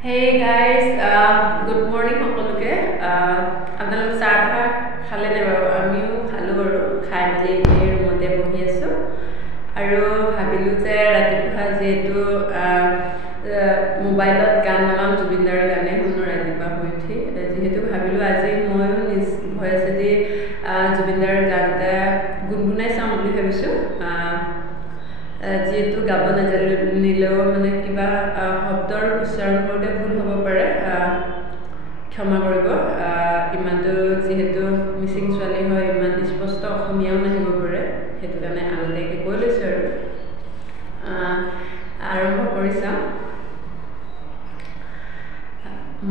Hey guys, good morning সকলোকে আপোনালোক চাহ খালে নে বাৰু আমিও খালো বাৰু খাই মেলি এই ৰুমতে বহি আছো আৰু ভাবিলো যে ৰাতিপুৱা যেহেতু মোবাইলত গান লগাম জুবিনদাৰ গানে শুনো ৰাতিপুৱা শুই উঠি যেহেতু ভাবিলো আজি ময়ো নিজ ভয়েছে দি জুবিনদাৰ গান এটা গুণগুণাই চাম বুলি ভাবিছো যেহেতু গাব নাজানিলেও মানে কিবা শব্দৰ উচ্চাৰণ কৰোঁতে ভুল হ'ব পাৰে ক্ষমা কৰিব ইমানটো যিহেতু মিচিং ছোৱালী হয় ইমান স্পষ্ট অসমীয়াও নাহিব পাৰে সেইটো কাৰণে আগতীয়াকৈ কৈ লৈছোঁ আৰু আৰম্ভ কৰি চাওঁ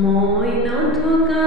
মই নথকা